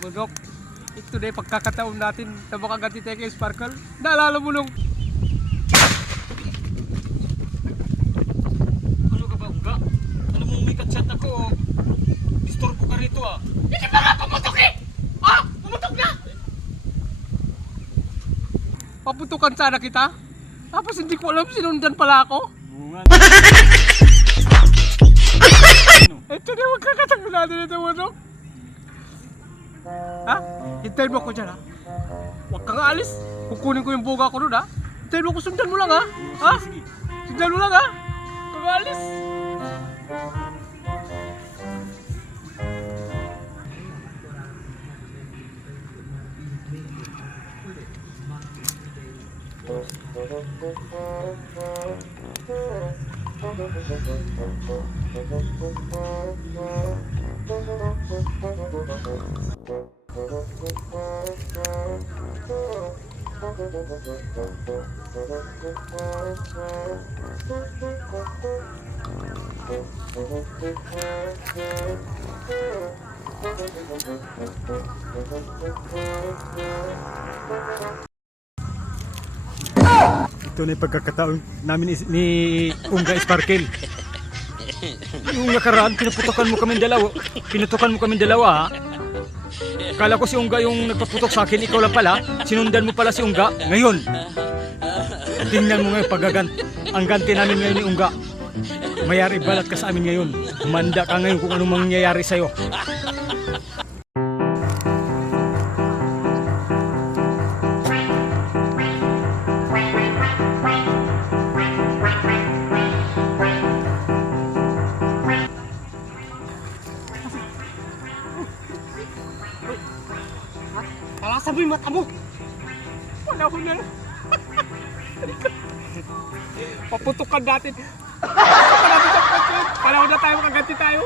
Bunok, ito na yung pagkakataon natin na makaganti tayo kay Sparkle. Naalala mo nung... Ano ka ba, Ungga? Alam mo may katchat ako. Disturbo ka rito ah. Hindi pa nga pumutok eh! Ah! Pumutok na! Paputukan sana kita. Tapos hindi ko alam sinundan pala ako. Bunga. Ito na yung magkakataon natin ito, Bunok. Ha? Hintayin mo ako dyan ha? Huwag kang aalis. Kukunin ko yung buga ko nun ha? Hintayin mo ako, sundan mo lang ha? Ha? Sige. Sundan mo lang ha? Huwag kang aalis. Ito na yung pagkakataon namin ni Ungga Sparkle. Yung nakaraan, pinuputokan mo kami dalawa. Pinutukan mo kami dalawa ha. Kala ko si Ungga yung nagpaputok sa akin, ikaw lang pala. Sinundan mo pala si Ungga. Ngayon, tingnan mo ngayon ang ganti namin ngayon ni Ungga. Mayari balat ka sa amin ngayon. Humanda ka ngayon kung anong mangyayari sa'yo. Alasan mo yung mata mo. Wala ko na. Paputukan natin. Paputukan natin sa pagkakas. Panahon na tayo, makaganti tayo.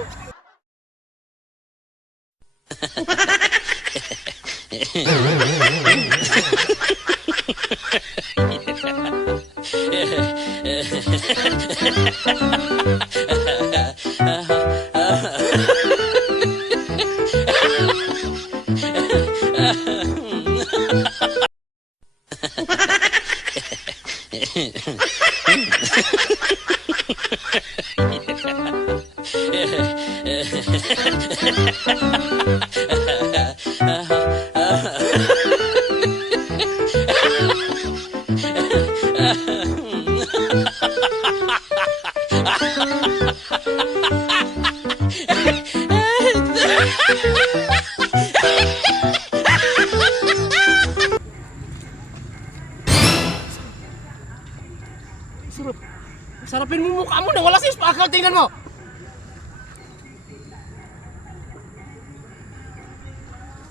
Sarap. Sarapin mo mukha mo na wala si Sparkle, tingnan mo.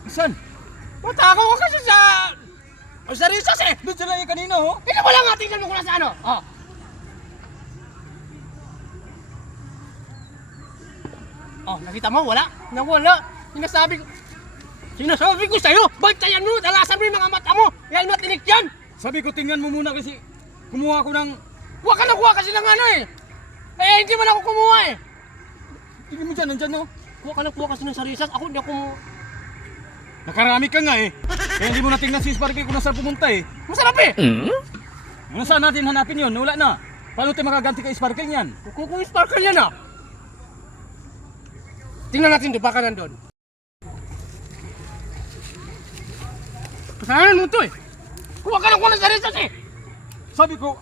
Saan? Matakaw ka kasi sa... O sa Rizas eh. Doon sila yung kanina oh. Tingnan mo lang nga, tingnan mo kung nasa ano. Oh. Oh, nakita mo? Wala. Nawala. Sinasabi ko sa'yo, bantayan mo, dalasan mo yung mga mata mo. Yan matinik yan. Sabi ko tingnan mo muna kasi kumuha ko ng... Huwag ka nakuha kasi ng ano eh. Eh, hindi man ako kumuha eh. Tingnan mo dyan, nandyan no. Huwag ka nakuha kasi ng sarisas. Ako hindi ako... Nakarami ka nga eh. Kaya hindi mo natingnan si Sparkle kung nasaan pumunta eh. Masarap eh. Nasaan natin hanapin yun? Wala na. Paano tayo makaganti kay Sparkle niyan? Kung Sparkle yan ah. Tingnan natin doon, baka nandun. Kasalanan mo to eh. Huwag ka nakuha ng sarisas eh. Sabi ko,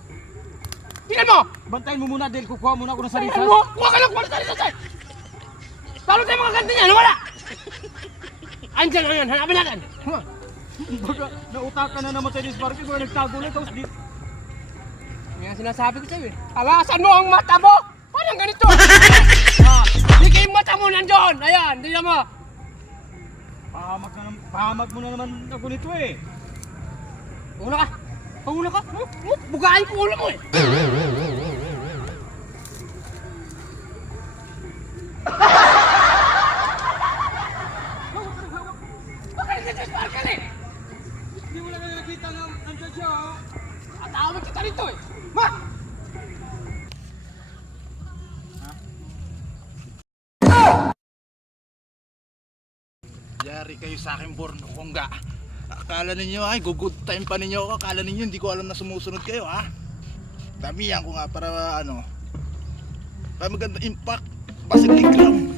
Tingnan mo. bantayin mo muna dahil kukuha muna ako ng sarisas. Tingnan mo. Huwag ka nakuha ng sarisas eh. Paano tayo makaganti niyan? Wala. Andiyan o yan, hanapin natin. Baga, nautakan na naman tayo ni Sparkle. Baga nagtago na tapos di... Yan sinasabi ko sa'yo eh. Alasan mo ang mata mo. Parang ganito. Hindi yung mata mo nandun. Ayan, tingnan mo. Pahamak mo na naman ako nito eh. Paula ka. Paula ka. Bugain ko ulo mo eh. Bakit nandyan si Sparkle eh? Hindi mo lang nakita na nandyan siya oh. Atawag kita rito eh. Ma! Yari kayo sa akin, Borno Ongga. Akala ninyo ay good time pa ninyo ako. Akala ninyo hindi ko alam na sumusunod kayo, ha? Damihan ko nga para ano, para maganda impact. Basig ikram.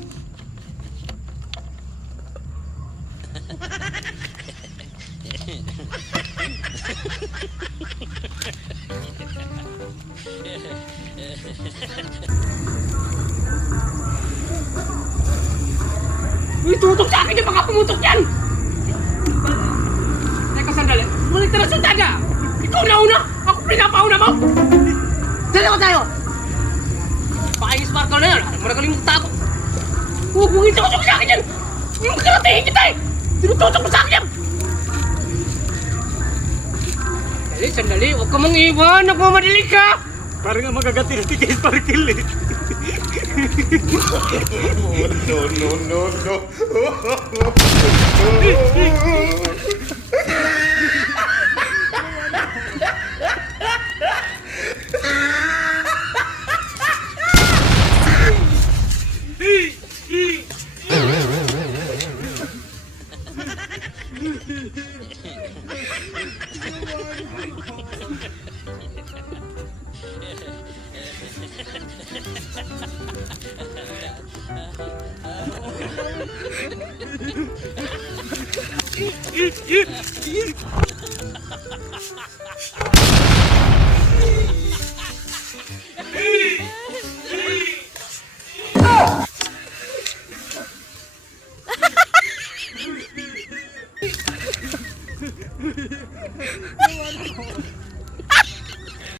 Uy, tutok sa akin yung mga pumutok yan! Teka, sandali. Balik na resultada! Ikaw na una! Ako pinapauna mo! Dalawa tayo! Paking sparkle na yan! Alam mo na galing magtago! Huwag mong itutok sa akin yan! Yung karatehin kita eh! Tinututok mo sa akin yan! Sandali, sandali! Huwag ka mang iwan! Nagmamadaling ka! Parang nga magaganti natin kay Sparkle eh. No.